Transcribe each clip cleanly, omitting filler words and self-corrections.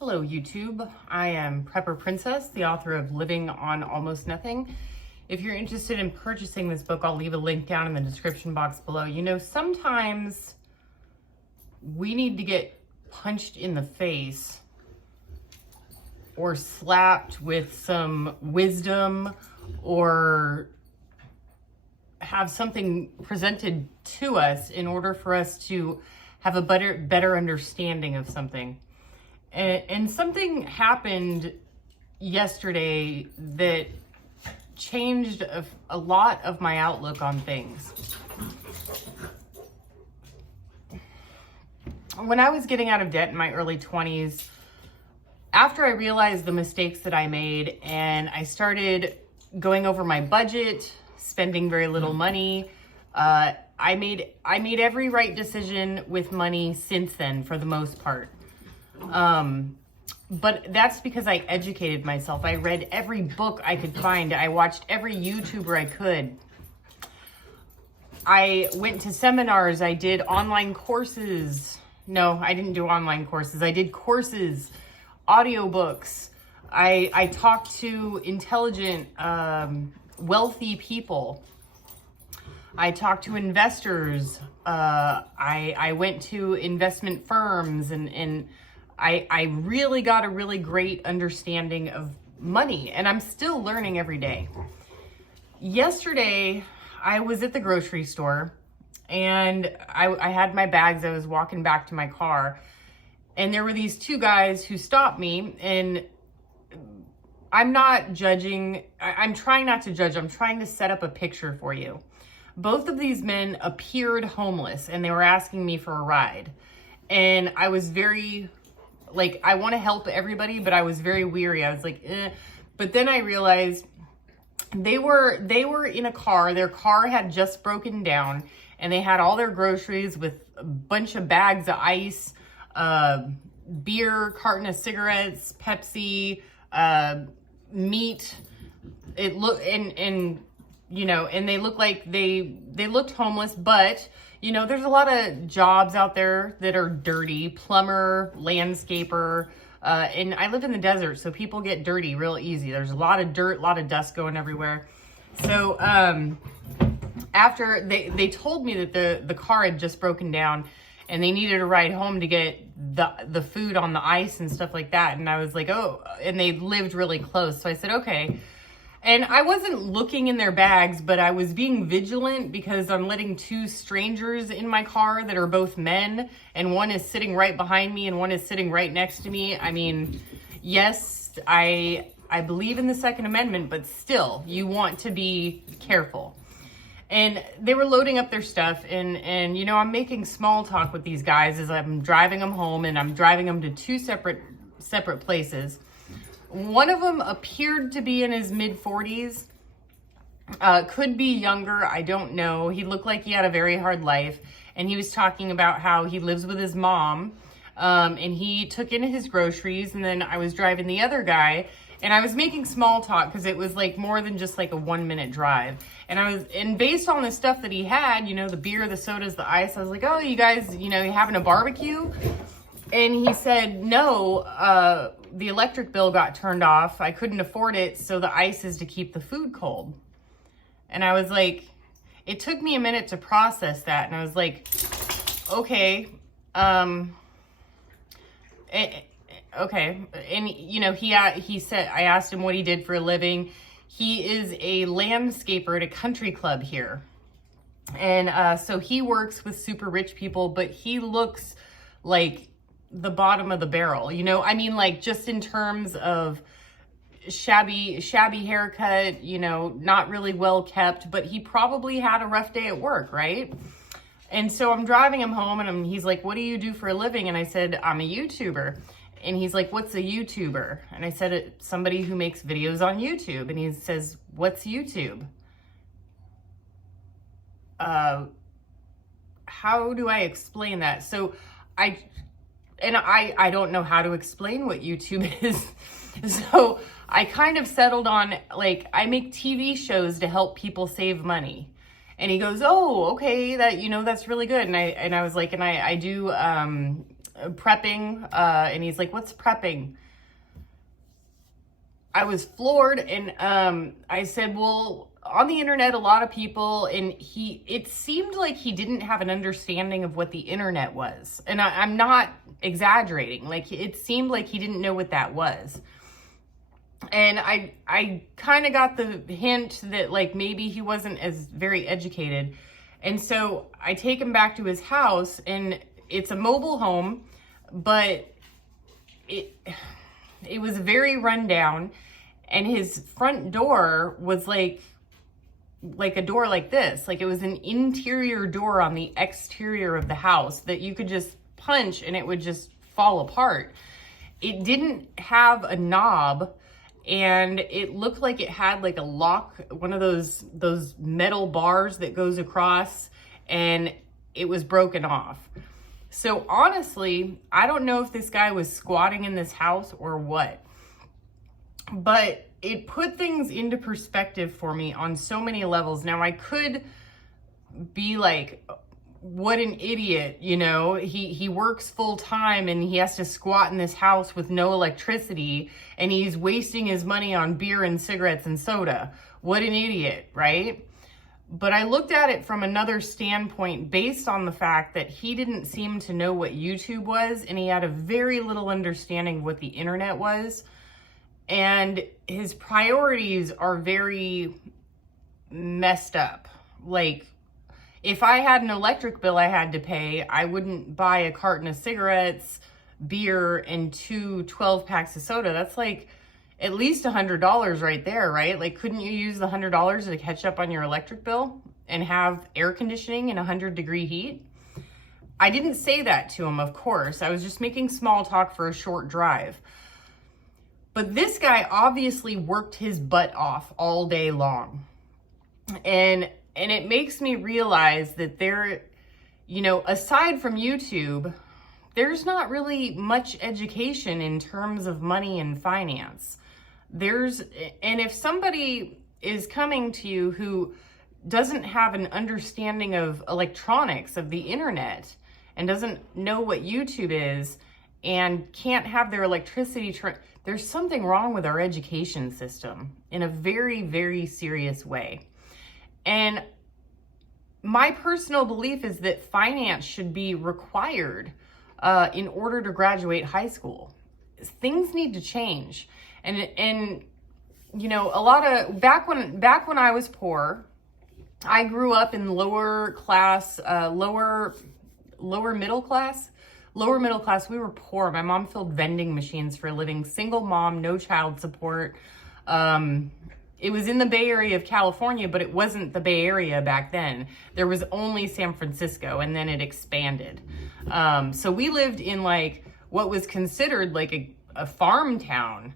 Hello YouTube, I am Prepper Princess, the author of Living on Almost Nothing. If you're interested in purchasing this book, I'll leave a link down in the description box below. You know, sometimes we need to get punched in the face or slapped with some wisdom or have something presented to us in order for us to have a better understanding of something. And something happened yesterday that changed a lot of my outlook on things. When I was getting out of debt in my early 20s, after I realized the mistakes that I made and I started going over my budget, spending very little money, I made every right decision with money since then, for the most part. But that's because I educated myself. I read every book I could find. I watched every YouTuber I could. I went to seminars. I did online courses. No, I didn't do online courses. I did courses, audiobooks. I talked to intelligent, wealthy people. I talked to investors. I went to investment firms and I really got a really great understanding of money, and I'm still learning every day. Yesterday, I was at the grocery store, and I had my bags. I was walking back to my car, and there were these two guys who stopped me, and I'm not judging. I'm trying not to judge. I'm trying to set up a picture for you. Both of these men appeared homeless, and they were asking me for a ride, and I was very... I want to help everybody, but I was very weary. I was like, eh. But then I realized they were in a car. Their car had just broken down, and they had all their groceries with a bunch of bags of ice, beer, carton of cigarettes, Pepsi, meat. It looked, and you know, and they looked like they looked homeless, but you know, there's a lot of jobs out there that are dirty, plumber, landscaper, and I live in the desert, so people get dirty real easy. There's a lot of dirt, a lot of dust going everywhere. So after they told me that the car had just broken down and they needed a ride home to get the food on the ice and stuff like that. And I was like, oh, and they lived really close. So I said, okay. And I wasn't looking in their bags, but I was being vigilant because I'm letting two strangers in my car that are both men, and one is sitting right behind me and one is sitting right next to me. I mean, yes, I believe in the Second Amendment, but still, you want to be careful. And they were loading up their stuff, and you know, I'm making small talk with these guys as I'm driving them home, and I'm driving them to two separate places. One of them appeared to be in his mid-40s, could be younger, I don't know. He looked like he had a very hard life, and he was talking about how he lives with his mom, and he took in his groceries, and then I was driving the other guy, and I was making small talk because it was like more than just like a 1-minute drive. And based on the stuff that he had, you know, the beer, the sodas, the ice, I was like, oh, you guys, you know, you having a barbecue? And he said, no, the electric bill got turned off. I couldn't afford it, so the ice is to keep the food cold. And I was like, it took me a minute to process that. And I was like, okay, okay. And, you know, he said, I asked him what he did for a living. He is a landscaper at a country club here. And so he works with super rich people, but he looks like the bottom of the barrel, you know? I mean, like, just in terms of shabby haircut, you know, not really well kept, but he probably had a rough day at work, right? And so I'm driving him home, and he's like, what do you do for a living? And I said, I'm a YouTuber. And he's like, what's a YouTuber? And I said, it's somebody who makes videos on YouTube. And he says, what's YouTube? How do I explain that? So I don't know how to explain what YouTube is. So I kind of settled on, like, I make TV shows to help people save money. And he goes, oh, okay, that, you know, that's really good. And I was like, and I do prepping, and he's like, what's prepping? I was floored, and I said, well, on the internet, a lot of people, and it seemed like he didn't have an understanding of what the internet was. And I'm not exaggerating. Like, it seemed like he didn't know what that was. And I kind of got the hint that, like, maybe he wasn't as very educated. And so I take him back to his house, and it's a mobile home, but it was very rundown, and his front door was like a door like this. Like, it was an interior door on the exterior of the house that you could just punch and it would just fall apart. It didn't have a knob, and it looked like it had like a lock, one of those metal bars that goes across, and it was broken off. So honestly, I don't know if this guy was squatting in this house or what, but it put things into perspective for me on so many levels. Now, I could be like, what an idiot, you know, he works full time and he has to squat in this house with no electricity, and he's wasting his money on beer and cigarettes and soda. What an idiot, right? But I looked at it from another standpoint based on the fact that he didn't seem to know what YouTube was, and he had a very little understanding of what the internet was. And his priorities are very messed up. Like, if I had an electric bill I had to pay, I wouldn't buy a carton of cigarettes, beer, and 2 12-packs of soda. That's like at least $100 right there, right? Like, couldn't you use the $100 to catch up on your electric bill and have air conditioning in 100-degree heat? I didn't say that to him, of course. I was just making small talk for a short drive. But this guy obviously worked his butt off all day long. And it makes me realize that there, you know, aside from YouTube, there's not really much education in terms of money and finance. And if somebody is coming to you who doesn't have an understanding of electronics, of the internet, and doesn't know what YouTube is, and can't have their electricity, there's something wrong with our education system in a very, very serious way. And my personal belief is that finance should be required in order to graduate high school. Things need to change. And you know, a lot of back when I was poor, I grew up in lower middle class. We were poor. My mom filled vending machines for a living. Single mom, no child support. It was in the Bay Area of California, but it wasn't the Bay Area back then. There was only San Francisco, and then it expanded. So we lived in like what was considered like a farm town,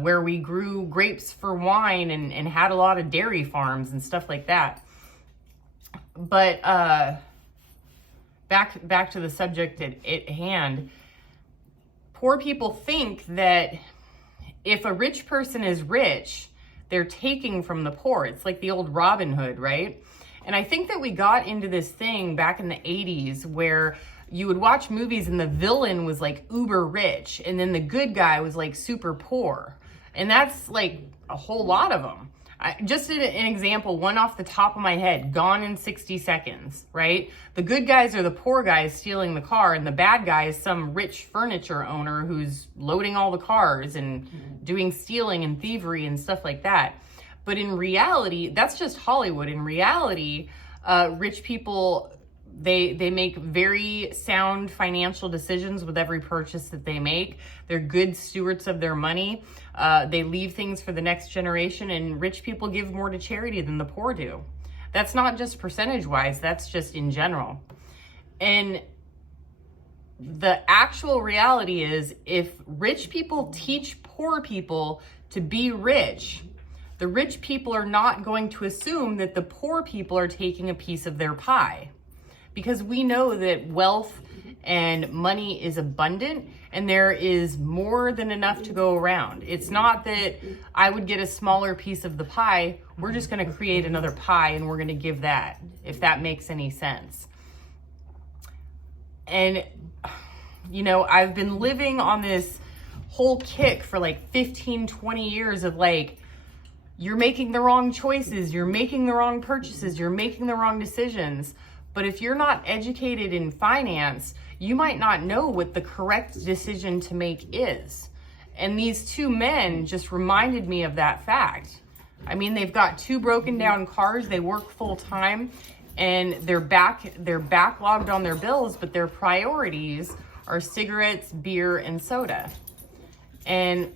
where we grew grapes for wine and had a lot of dairy farms and stuff like that. But back to the subject at hand, poor people think that if a rich person is rich, they're taking from the poor. It's like the old Robin Hood, right? And I think that we got into this thing back in the 80s where you would watch movies and the villain was like uber rich, and then the good guy was like super poor. And that's like a whole lot of them. Just an example, one off the top of my head, Gone in 60 Seconds, right? The good guys are the poor guys stealing the car, and the bad guy is some rich furniture owner who's loading all the cars and doing stealing and thievery and stuff like that. But in reality, that's just Hollywood. In reality, rich people, they make very sound financial decisions with every purchase that they make. They're good stewards of their money. They leave things for the next generation, and rich people give more to charity than the poor do. That's not just percentage-wise, that's just in general. And the actual reality is, if rich people teach poor people to be rich, the rich people are not going to assume that the poor people are taking a piece of their pie. Because we know that wealth and money is abundant, and there is more than enough to go around. It's not that I would get a smaller piece of the pie. We're just going to create another pie and we're going to give that, if that makes any sense. And you know, I've been living on this whole kick for like 15, 20 years of like, you're making the wrong choices, you're making the wrong purchases, you're making the wrong decisions. But if you're not educated in finance, you might not know what the correct decision to make is. And these two men just reminded me of that fact. I mean, they've got 2 broken down cars, they work full time, and they're backlogged on their bills, but their priorities are cigarettes, beer, and soda. And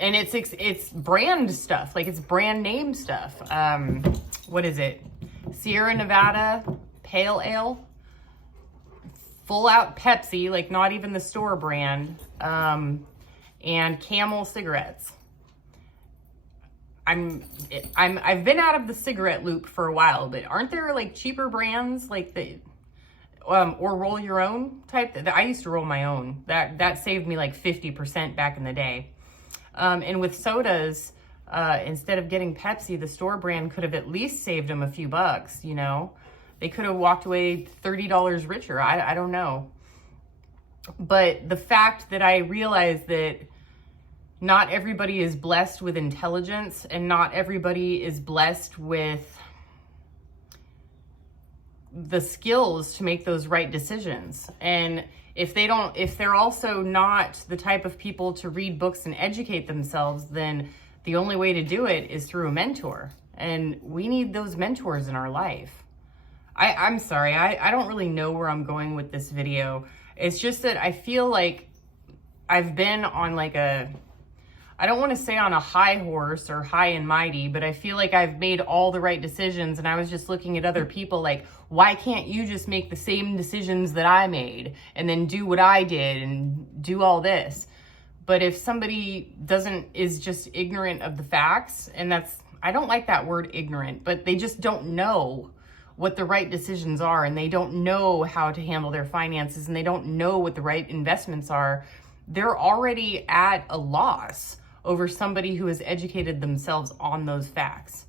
it's brand stuff, like it's brand name stuff. What is it? Sierra Nevada Pale Ale, full out Pepsi, like not even the store brand, and Camel cigarettes. I've been out of the cigarette loop for a while, but aren't there like cheaper brands like the or roll your own type? I used to roll my own. That saved me like 50% back in the day. And with sodas, instead of getting Pepsi, the store brand could have at least saved them a few bucks, you know? They could have walked away $30 richer. I don't know. But the fact that I realized that not everybody is blessed with intelligence and not everybody is blessed with the skills to make those right decisions. And if they're also not the type of people to read books and educate themselves, then the only way to do it is through a mentor. And we need those mentors in our life. I'm sorry, I don't really know where I'm going with this video. It's just that I feel like I've been on like I don't want to say on a high horse or high and mighty, but I feel like I've made all the right decisions, and I was just looking at other people like, why can't you just make the same decisions that I made and then do what I did and do all this? But if somebody is just ignorant of the facts, and I don't like that word ignorant, but they just don't know what the right decisions are, and they don't know how to handle their finances, and they don't know what the right investments are, they're already at a loss over somebody who has educated themselves on those facts.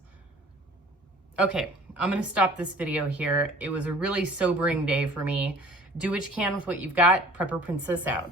Okay, I'm gonna stop this video here. It was a really sobering day for me. Do what you can with what you've got. Prepper Princess out.